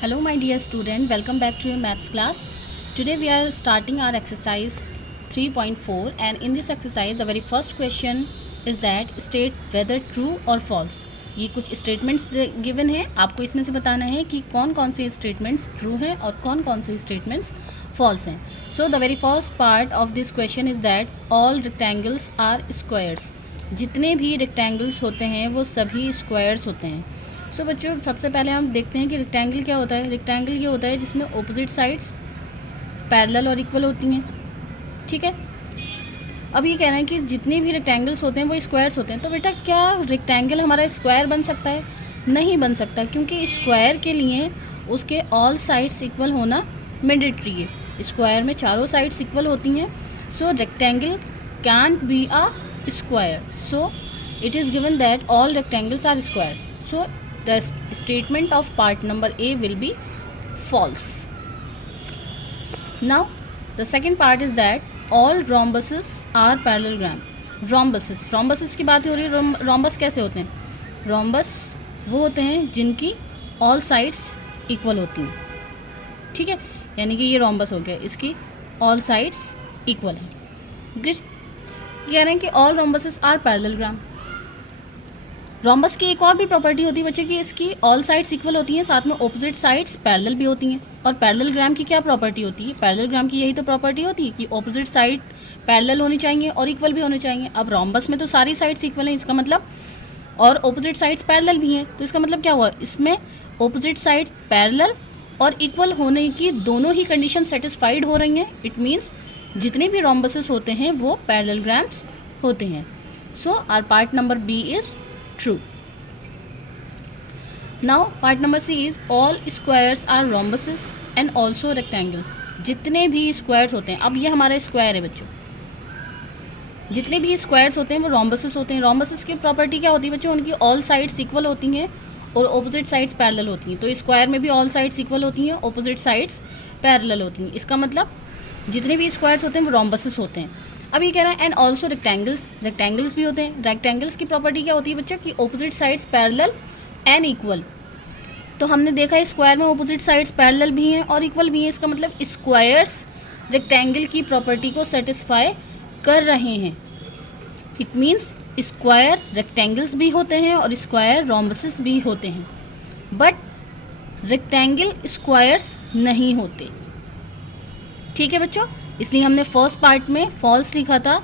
Hello my dear student, welcome back to your maths class. Today we are starting our exercise 3.4 and in this exercise the very first question is that state whether true or false. ये कुछ statements given है, आपको इसमें से बताना है कि कौन कौन से स्टेटमेंट्स ट्रू हैं और कौन कौन से स्टेटमेंट्स फॉल्स हैं. So the very first part of this question is that all rectangles are squares. जितने भी रेक्टेंगल्स होते हैं वो सभी स्क्वायर्स होते हैं. सो बच्चों सबसे पहले हम देखते हैं कि रेक्टेंगल क्या होता है. रेक्टेंगल ये होता है जिसमें ऑपोजिट साइड्स पैरेलल और इक्वल होती हैं. ठीक है, अब ये कह रहे हैं कि जितने भी रेक्टेंगल्स होते हैं वो स्क्वायर्स होते हैं. तो बेटा क्या रेक्टेंगल हमारा स्क्वायर बन सकता है? नहीं बन सकता, क्योंकि स्क्वायर के लिए उसके ऑल साइड्स इक्वल होना मैंडेटरी है. स्क्वायर में चारों साइड्स इक्वल होती हैं. So rectangle can't be a square. So it is given that all rectangles are square. So the statement of part number A will be false. Now the second part is that all rhombuses are parallelogram. rhombuses की बात हो रही है. rhombus कैसे होते हैं? rhombus वो होते हैं जिनकी all sides equal होती हैं. ठीक है, यानी कि ये rhombus हो गया, इसकी all sides equal है. कह रहे हैं कि all rhombuses are parallelogram. Rhombus की एक और भी प्रॉपर्टी होती है बच्चों की, इसकी ऑल साइड्स इक्वल होती हैं, साथ में ऑपोजिट साइड्स पैरेलल भी होती हैं. और पैरेललोग्राम की क्या प्रॉपर्टी होती है? पैरेललोग्राम की यही तो प्रॉपर्टी होती है कि ऑपोजिट साइड पैरेलल होनी चाहिए और इक्वल भी होने चाहिए. अब रोम्बस में तो सारी साइड्स इक्वल हैं, इसका मतलब, और ऑपोजिट साइड्स पैरेलल भी हैं, तो इसका मतलब क्या हुआ? इसमें ऑपोजिट साइड्स पैरेलल और इक्वल होने की दोनों ही कंडीशन सेटिस्फाइड हो रही हैं. इट मीन्स जितने भी रोम्बसेस होते हैं वो पैरेललोग्राम्स होते हैं. So our part number B is true. Now part number C is all squares are rhombuses and also rectangles. जितने भी स्क्वायर्स होते हैं, अब ये हमारा स्क्वायर है बच्चों, जितने भी स्क्वायर्स होते हैं वो रोम्बसेस होते हैं. रोम्बसेस की प्रॉपर्टी क्या होती है बच्चों? उनकी ऑल साइड्स इक्वल होती हैं और ऑपोजिट साइड्स पैरेलल होती हैं. तो स्क्वायर में भी ऑल साइड्स इक्वल होती हैं, ऑपोजिट साइड्स पैरेलल होती हैं. इसका मतलब जितने भी स्क्वायर्स होते हैं वो रोम्बसेस होते हैं. अब ये कह रहा है एंड ऑल्सो रेक्टेंगल्स भी होते हैं. रेक्टेंगल्स की प्रॉपर्टी क्या होती है बच्चों? कि opposite sides parallel and equal. तो हमने देखा है स्क्वायर में ऑपोजिट साइड्स पैरेलल भी हैं और इक्वल भी हैं. इसका मतलब स्क्वायर्स रेक्टेंगल की प्रॉपर्टी को सेटिस्फाई कर रहे हैं. इट मीन्स स्क्वायर रेक्टेंगल्स भी होते हैं और स्क्वायर रोम्बसेस भी होते हैं, बट रेक्टेंगल स्क्वायर्स नहीं होते. ठीक है बच्चों, इसलिए हमने फर्स्ट पार्ट में फॉल्स लिखा था,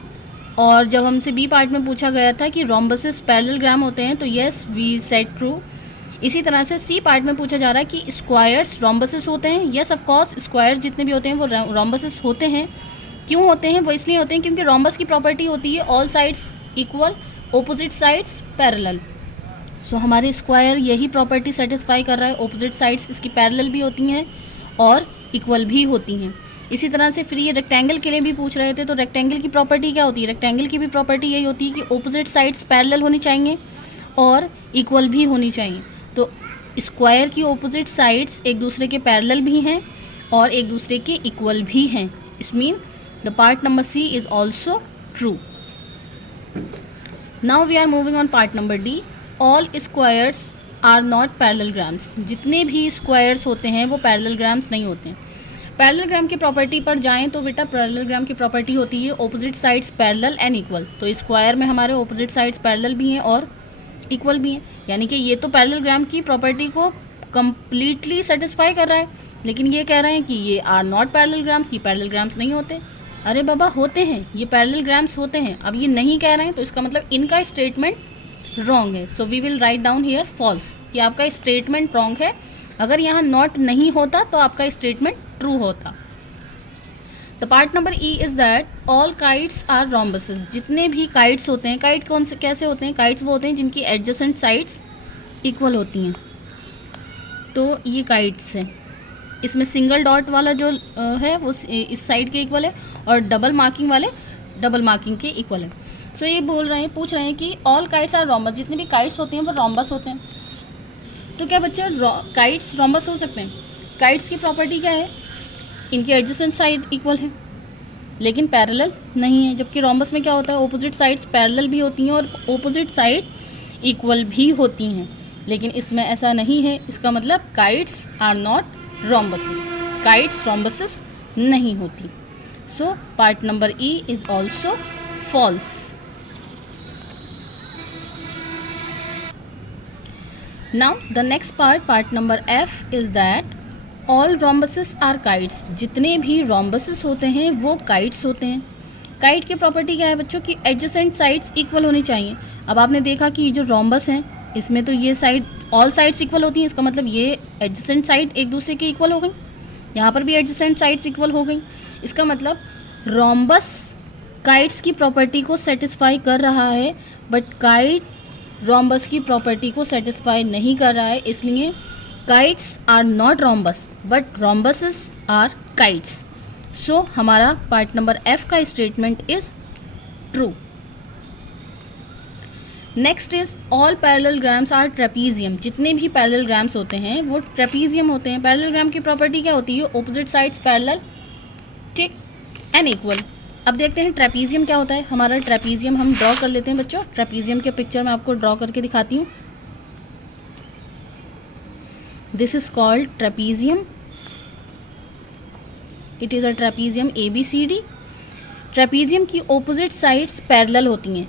और जब हमसे बी पार्ट में पूछा गया था कि रोम्बसेस पैरेललोग्राम होते हैं तो येस वी सेड ट्रू. इसी तरह से सी पार्ट में पूछा जा रहा है कि स्क्वायर्स रोम्बसेस होते हैं. येस ऑफ कोर्स स्क्वायर्स जितने भी होते हैं वो रोम्बसेस होते हैं. क्यों होते हैं? वो इसलिए होते हैं क्योंकि रोम्बस की प्रॉपर्टी होती है all sides equal, opposite sides parallel. So हमारे स्क्वायर यही प्रॉपर्टी सेटिस्फाई कर रहा है. ऑपोजिट साइड्स इसकी पैरेलल भी होती हैं और इक्वल भी होती हैं. इसी तरह से फिर ये रेक्टेंगल के लिए भी पूछ रहे थे, तो रेक्टेंगल की प्रॉपर्टी क्या होती है? रेक्टेंगल की भी प्रॉपर्टी यही होती है कि ऑपोजिट साइड्स पैरेलल होनी चाहिए और इक्वल भी होनी चाहिए. तो स्क्वायर की ऑपोजिट साइड्स एक दूसरे के पैरेलल भी हैं और एक दूसरे के इक्वल भी हैं. इस mean the part number C is also true. Now we are moving on part number D. All squares are not parallelograms. जितने भी स्क्वायर्स होते हैं वो पैरेललोग्राम्स नहीं होते हैं. पैरेललोग्राम की प्रॉपर्टी पर जाएं तो बेटा पैरेललोग्राम की प्रॉपर्टी होती है opposite sides parallel and equal. तो स्क्वायर में हमारे ऑपोजिट साइड्स पैरेलल भी हैं और इक्वल भी हैं, यानी कि ये तो पैरेललोग्राम की प्रॉपर्टी को कम्प्लीटली सेटिस्फाई कर रहा है. लेकिन ये कह रहे हैं कि ये आर नॉट पैरेललोग्राम्स, ये पैरेललोग्राम्स नहीं होते. अरे बाबा होते हैं, ये पैरेललोग्राम्स होते हैं. अब ये नहीं कह रहे हैं तो इसका मतलब इनका स्टेटमेंट रॉन्ग है. So we will write down here false, कि आपका स्टेटमेंट रॉन्ग है. अगर यहाँ नॉट नहीं होता तो आपका स्टेटमेंट ट्रू होता. The part number E is that all kites are rhombuses. जितने भी काइट्स होते हैं, काइट कौन से कैसे होते हैं? काइट्स वो होते हैं जिनकी एडजेसेंट साइड्स इक्वल होती हैं. तो ये काइट्स हैं. इसमें सिंगल डॉट वाला जो है वो इस साइड के इक्वल है और डबल मार्किंग वाले डबल मार्किंग के इक्वल है. सो ये पूछ रहे हैं कि ऑल काइट्स आर रोम्बस. जितने भी काइट्स होते हैं वो रोम्बस होते हैं. तो क्या बच्चा काइट्स रोम्बस हो सकते हैं? काइट्स की प्रॉपर्टी क्या है? इनकी एडजेसेंट साइड इक्वल है लेकिन पैरेलल नहीं है. जबकि रोम्बस में क्या होता है? ऑपोजिट साइड्स पैरेलल भी होती हैं और ऑपोजिट साइड इक्वल भी होती हैं. लेकिन इसमें ऐसा नहीं है, इसका मतलब kites are not rhombuses, kites rhombuses नहीं होती। So part number E is also false. Now the next part number F is that all rhombuses are kites. जितने भी रोम्बसेस होते हैं वो काइट्स होते हैं। काइट की प्रॉपर्टी क्या है बच्चों की एडजेसेंट साइड्स इक्वल होनी चाहिए। अब आपने देखा कि जो रोम्बस हैं इसमें तो ये साइड ऑल साइड्स इक्वल होती हैं, इसका मतलब ये एडजेसेंट साइड एक दूसरे के इक्वल हो गई, यहाँ पर भी एडजेसेंट साइड्स इक्वल हो गई। इसका मतलब रोम्बस काइट्स की प्रॉपर्टी को सेटिस्फाई कर रहा है, बट काइट रोम्बस की प्रॉपर्टी को सेटिस्फाई नहीं कर रहा है, इसलिए kites are not rhombus but rhombuses are kites. So हमारा पार्ट नंबर एफ का statement is true. Next is all parallelograms are trapezium. जितने भी पैरेललोग्राम्स होते हैं वो ट्रेपीजियम होते हैं। पैरेललोग्राम की प्रॉपर्टी क्या होती है? ऑपोजिट साइड्स पैरेलल, ठीक, एंड इक्वल। अब देखते हैं ट्रेपीजियम क्या होता है। हमारा ट्रेपीजियम हम ड्रॉ कर लेते हैं बच्चों। ट्रेपीजियम के पिक्चर मैं आपको ड्रॉ करके दिखाती हूँ। This is called trapezium. It is a trapezium ABCD। Trapezium की ऑपोजिट साइड्स पैरेलल होती हैं।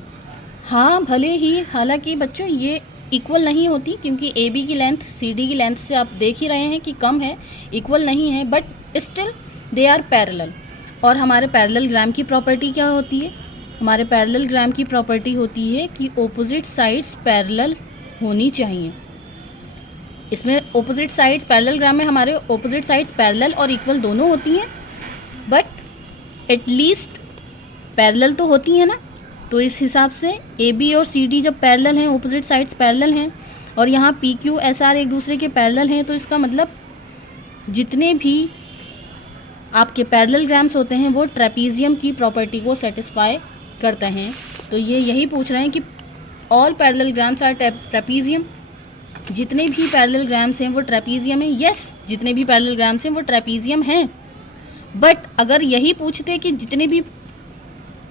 हाँ भले ही, हालांकि बच्चों ये इक्वल नहीं होती, क्योंकि AB की लेंथ CD की लेंथ से आप देख ही रहे हैं कि कम है, इक्वल नहीं है, but still they are parallel. और हमारे पैरेललोग्राम की प्रॉपर्टी क्या होती है? हमारे पैरेललोग्राम की प्रॉपर्टी होती है कि ऑपोजिट साइड्स पैरेलल होनी चाहिए। इसमें ऑपोजिट साइड्स पैरेललोग्राम में हमारे ऑपोजिट साइड्स पैरेलल और इक्वल दोनों होती हैं, बट एटलीस्ट पैरेलल तो होती हैं ना। तो इस हिसाब से AB और CD जब पैरेलल हैं, ऑपोजिट साइड्स पैरेलल हैं, और यहाँ PQ SR एक दूसरे के पैरेलल हैं, तो इसका मतलब जितने भी आपके पैरेललोग्राम्स होते हैं वो ट्रेपीजियम की प्रॉपर्टी को सेटिस्फाई करते हैं। तो ये यही पूछ रहे हैं कि ऑल पैरेललोग्राम्स आर ट्रेपीजियम। जितने भी पैरेललोग्राम्स हैं वो ट्रेपीजियम हैं। यस, जितने भी पैरेललोग्राम्स हैं वो ट्रेपीजियम हैं, बट अगर यही पूछते कि जितने भी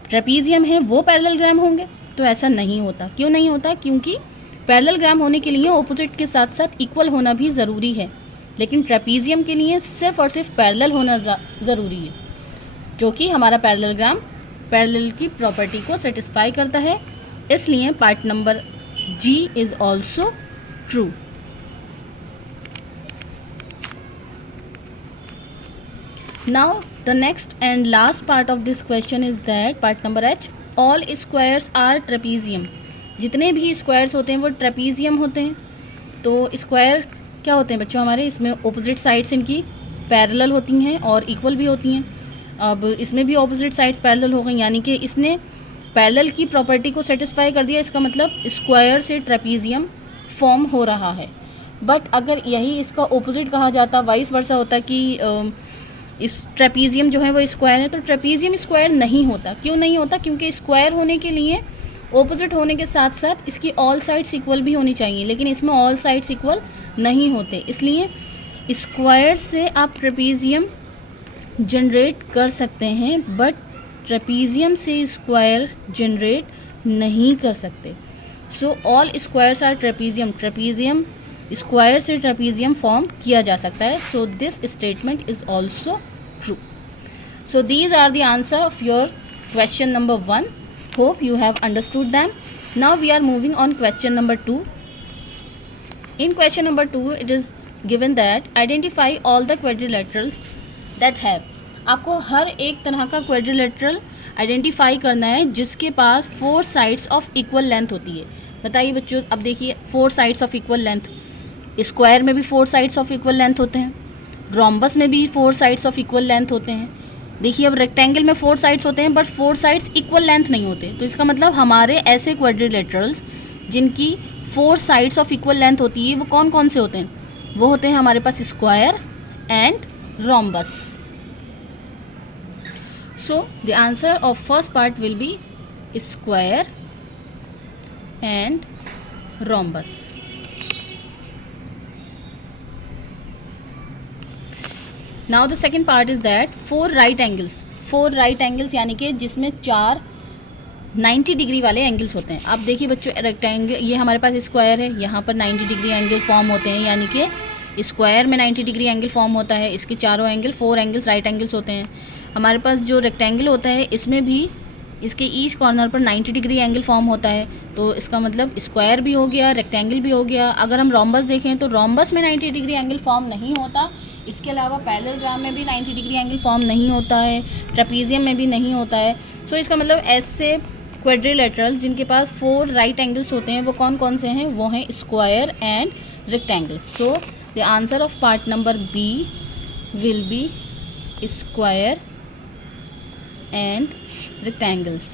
ट्रेपीजियम है वो पैरेललोग्राम होंगे, तो ऐसा नहीं होता। क्यों नहीं होता? क्योंकि पैरेललोग्राम होने के लिए ऑपोजिट के साथ साथ इक्वल होना भी ज़रूरी है, लेकिन ट्रेपीजियम के लिए सिर्फ और सिर्फ पैरेलल होना ज़रूरी है, जो कि हमारा पैरेललोग्राम पैरेलल की प्रॉपर्टी को सेटिस्फाई करता है। इसलिए part number G is also true. Now the next and last part of this question is that part number H, all squares are trapezium। जितने भी स्क्वायर्स होते हैं वो ट्रेपीजियम होते हैं। तो स्क्वायर क्या होते हैं बच्चों हमारे? इसमें ऑपोजिट साइड्स इनकी पैरेलल होती हैं और इक्वल भी होती हैं। अब इसमें भी ऑपोजिट साइड्स पैरेलल हो गई, यानी कि इसने पैरेलल की प्रॉपर्टी को सेटिस्फाई कर दिया। इसका मतलब स्क्वायर से ट्रेपीजियम फॉर्म हो रहा है। बट अगर यही इसका ऑपोजिट कहा जाता, वाइस वर्सा होता कि इस ट्रेपीजियम जो है वो स्क्वायर है, तो ट्रेपीजियम स्क्वायर नहीं होता। क्यों नहीं होता? क्योंकि स्क्वायर होने के लिए ऑपोजिट होने के साथ साथ इसकी ऑल साइड्स इक्वल भी होनी चाहिए, लेकिन इसमें ऑल साइड्स इक्वल नहीं होते। इसलिए स्क्वायर से आप ट्रेपीजियम जनरेट कर सकते हैं, बट ट्रेपीजियम से स्क्वायर जनरेट नहीं कर सकते। So all squares are trapezium. Trapezium square से ट्रेपीजियम फॉर्म किया जा सकता है। So this statement is also true. So these are the answer of your question number 1. Hope you have understood them. Now we are moving on question number 2. In question number 2 it is given that identify all the quadrilaterals that have. आपको हर एक तरह का quadrilateral identify करना है जिसके पास 4 sides of equal length होती है। बताइए बच्चों, अब देखिए 4 sides of equal length, square में भी 4 साइड्स ऑफ इक्वल लेंथ होते हैं, रोम्बस में भी 4 साइड्स ऑफ इक्वल लेंथ होते हैं। देखिए अब रेक्टेंगल में 4 साइड्स होते हैं बट 4 साइड्स इक्वल लेंथ नहीं होते। तो इसका मतलब हमारे ऐसे क्वाड्रिलेटरल्स जिनकी 4 साइड्स ऑफ इक्वल लेंथ होती है वो कौन कौन से होते हैं? वो होते हैं हमारे पास square and rhombus. So the answer of first part will be square and rhombus. Now the second part is that 4 right angles. 4 right angles यानी कि जिसमें 4 90 डिग्री वाले एंगल्स होते हैं। अब देखिए बच्चों, रेक्टेंगल, ये हमारे पास स्क्वायर है, यहाँ पर 90 डिग्री एंगल फॉर्म होते हैं, यानी कि स्क्वायर में 90 डिग्री एंगल फॉर्म होता है। इसके चारों एंगल 4 एंगल्स राइट एंगल्स होते हैं। हमारे पास जो रेक्टेंगल होता है इसमें भी इसके ईच कॉर्नर पर 90 डिग्री एंगल फॉर्म होता है। तो इसका मतलब स्क्वायर भी हो गया, रेक्टेंगल भी हो गया। अगर हम रोम्बस देखें तो रोम्बस में 90 डिग्री एंगल फॉर्म नहीं होता। इसके अलावा पैरेललोग्राम में भी 90 डिग्री एंगल फॉर्म नहीं होता है, ट्रेपीजियम में भी नहीं होता है। सो इसका मतलब ऐसे क्वाड्रिलेटरल जिनके पास 4 राइट एंगल्स होते हैं वो कौन कौन से हैं? वो हैं square and rectangles. So the answer of part number B will be square and rectangles.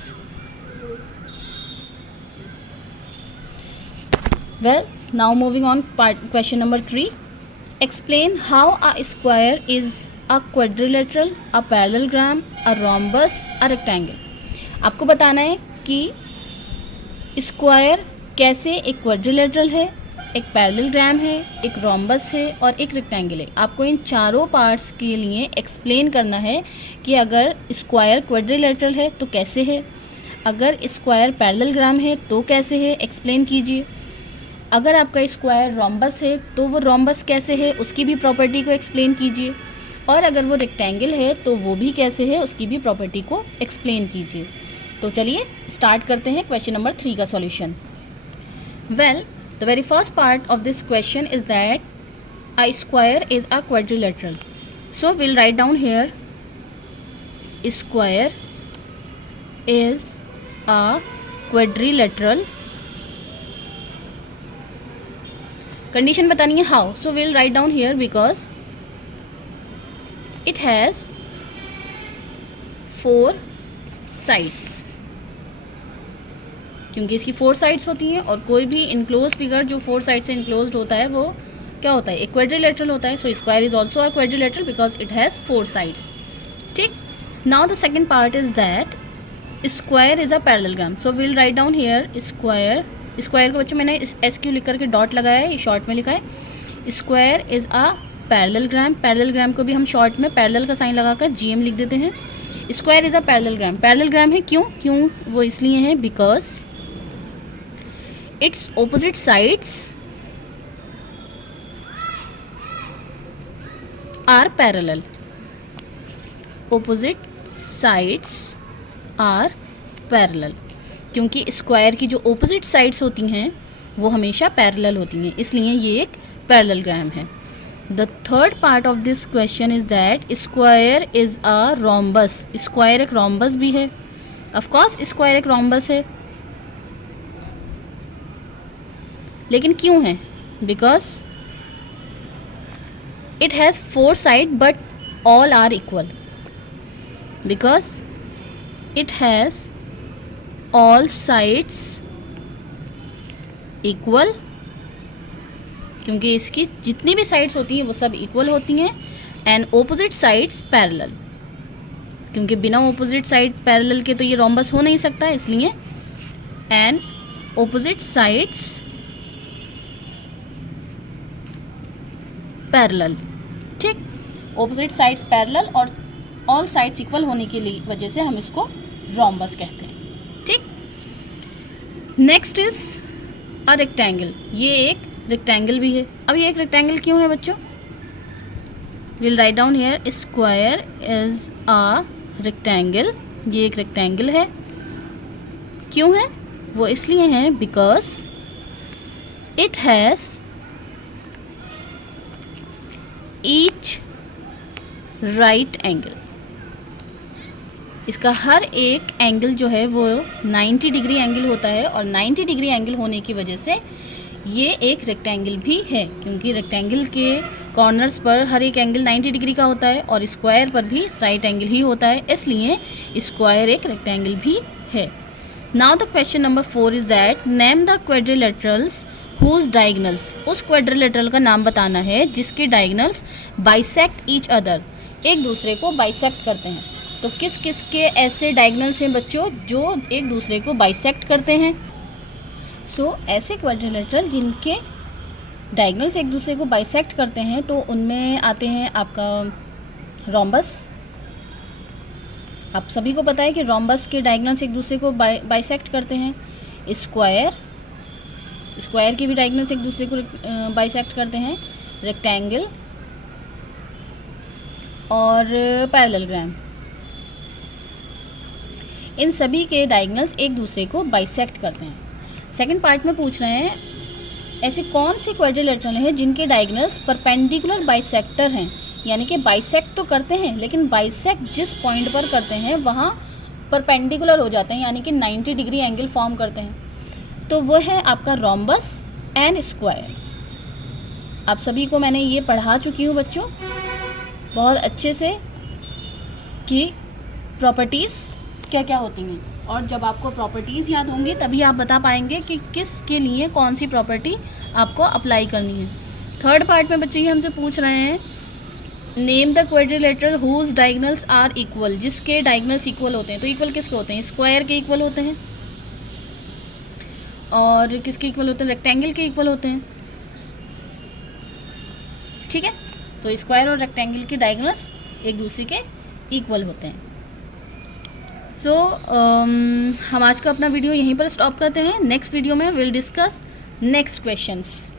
Well, now moving on, question number 3. Explain how a square is a quadrilateral, a parallelogram, a rhombus, a rectangle. आपको बताना है कि square कैसे एक quadrilateral है, एक parallelogram है, एक रोम्बस है और एक रेक्टेंगल है। आपको इन चारों पार्ट्स के लिए एक्सप्लेन करना है कि अगर स्क्वायर क्वाड्रिलेटरल है तो कैसे है, अगर स्क्वायर पैरेललोग्राम है तो कैसे है, एक्सप्लेन कीजिए। अगर आपका स्क्वायर रोम्बस है तो वो रोम्बस कैसे है, उसकी भी प्रॉपर्टी को एक्सप्लेन कीजिए। और अगर वो रेक्टेंगल है तो वो भी कैसे है, उसकी भी प्रॉपर्टी को एक्सप्लेन कीजिए। तो चलिए स्टार्ट करते हैं क्वेश्चन नंबर 3 का solution. Well, the very first part of this question is that a square is a quadrilateral. So we'll write down here square is a quadrilateral. Condition बतानी है how. So we'll write down here because it has 4 sides. क्योंकि इसकी 4 sides होती हैं और कोई भी enclose figure जो 4 साइड से इनक्लोज्ड होता है वो क्या होता है? एक क्वाड्रिलेटरल होता है। So square is also a quadrilateral because it has 4 sides. ठीक, now the second part is that square is a parallelogram. So will write down here square. Square को बच्चों मैंने SQ लिख करके डॉट लगाया है, ये शॉर्ट में लिखा है। Square is a parallelogram. Parallelogram को भी हम शॉर्ट में पैरेलल का साइन लगाकर GM लिख देते हैं। Square is a parallelogram. Parallelogram है क्यों? वो इसलिए है because its opposite sides are parallel. Opposite sides are parallel. क्योंकि स्क्वायर की जो opposite sides होती हैं वो हमेशा पैरेलल होती हैं, इसलिए ये एक पैरेललोग्राम है। The third part of this question is that square is a rhombus. Square एक रोम्बस भी है। Of course स्क्वायर एक रोम्बस है, लेकिन क्यों है? Because it has 4 side but all are equal. Because it has all sides equal, क्योंकि इसकी जितनी भी साइड्स होती हैं वो सब इक्वल होती हैं। एंड ऑपोजिट साइड्स पैरेलल, क्योंकि बिना ऑपोजिट साइड पैरेलल के तो ये रोम्बस हो नहीं सकता, इसलिए। And opposite sides parallel. ठीक, ऑपोजिट साइड्स पैरेलल और ऑल साइड्स इक्वल होने के लिए वजह से हम इसको रोम्बस कहते हैं। ठीक, नेक्स्ट इज अ रेक्टेंगल। ये एक रेक्टेंगल भी है। अब ये एक रेक्टेंगल क्यों है बच्चों? Will write down here square is a rectangle. ये एक रेक्टेंगल है। क्यों है? वो इसलिए है because it has each right angle. इसका हर एक एंगल जो है वो 90 डिग्री एंगल होता है और 90 डिग्री एंगल होने की वजह से ये एक रेक्टेंगल भी है, क्योंकि रेक्टेंगल के कॉर्नर्स पर हर एक एंगल 90 डिग्री का होता है और स्क्वायर पर भी राइट एंगल ही होता है, इसलिए स्क्वायर एक रेक्टेंगल भी है। Now the question number 4 is that name the quadrilaterals whose diagonals. उस क्वाड्रिलेटरल का नाम बताना है जिसके डायगनल्स बाइसेक्ट ईच अदर, एक दूसरे को बाइसेक्ट करते हैं। तो किस किस के ऐसे डायगनल्स हैं बच्चों जो एक दूसरे को बाइसेक्ट करते हैं? ऐसे क्वाड्रिलेटरल जिनके डायगनल्स एक दूसरे को बाइसेक्ट करते हैं तो उनमें आते हैं आपका रोम्बस, आप सभी को पता है कि रोम्बस के डायगोनल्स एक दूसरे को बाइसेक्ट करते हैं। स्क्वायर के भी डायगोनल्स एक दूसरे को बाइसेक्ट करते हैं। रेक्टेंगल और पैरेललोग्राम, इन सभी के डायगोनल्स एक दूसरे को बाइसेक्ट करते हैं। सेकंड पार्ट में पूछ रहे हैं ऐसे कौन से क्वाड्रिलेटरल हैं जिनके डायगोनल्स परपेंडिकुलर बाइसेक्टर हैं, यानी कि बाइसेक्ट तो करते हैं लेकिन बाइसेक्ट जिस पॉइंट पर करते हैं वहाँ परपेंडिकुलर हो जाते हैं, यानी कि 90 डिग्री एंगल फॉर्म करते हैं। तो वो है आपका रोम्बस एंड स्क्वायर। आप सभी को मैंने ये पढ़ा चुकी हूँ बच्चों बहुत अच्छे से कि प्रॉपर्टीज़ क्या क्या होती हैं, और जब आपको प्रॉपर्टीज़ याद होंगी तभी आप बता पाएंगे कि किसके लिए कौन सी प्रॉपर्टी आपको अप्लाई करनी है। थर्ड पार्ट में बच्चे ये हमसे पूछ रहे हैं name the quadrilateral whose diagonals are equal, जिसके डायगोनल्स इक्वल होते हैं। तो इक्वल किसके होते हैं? स्क्वायर के इक्वल होते हैं। और किसके इक्वल होते हैं? रेक्टेंगल के इक्वल होते हैं। ठीक है, तो स्क्वायर और रेक्टेंगल के डायगोनल्स एक दूसरे के इक्वल होते हैं। सो हम आज का अपना वीडियो यहीं पर स्टॉप करते हैं। नेक्स्ट वीडियो में विल डिस्कस नेक्स्ट क्वेश्चंस।